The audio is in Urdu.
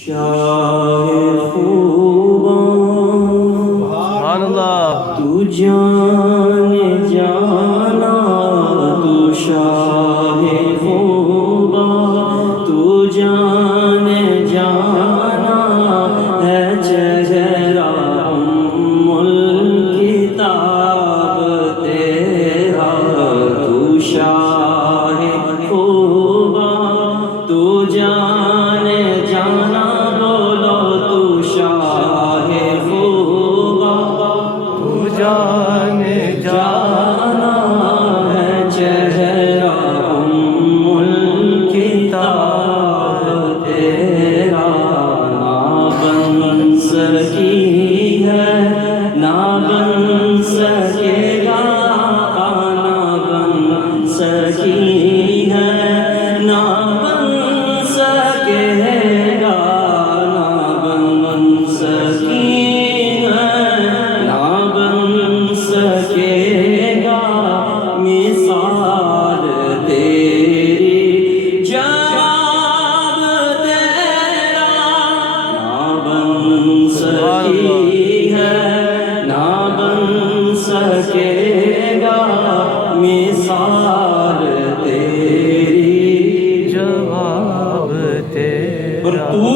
شاہ خوباں سبحان اللہ تو جان جانا، تو شاہ خوباں تو جان جانا ہے چہرہ ام الکتاب تیرا، تو شاہ خوباں تو جان جانا، بولو تو شاہ خوباں تو جان جانا ہے چہرہ ام الکتاب تیرا، نہ بن سکی ہے نہ بن سکے گا، نہ بن سکی ہے نہ بن سکے گا، نہ بن سکی ہے نہ بن سکے گا، مثال تیری جواب تیرا، نہ بن سکی ہے نہ بن سکے گا، مثال تیری جواب اور تیرا تو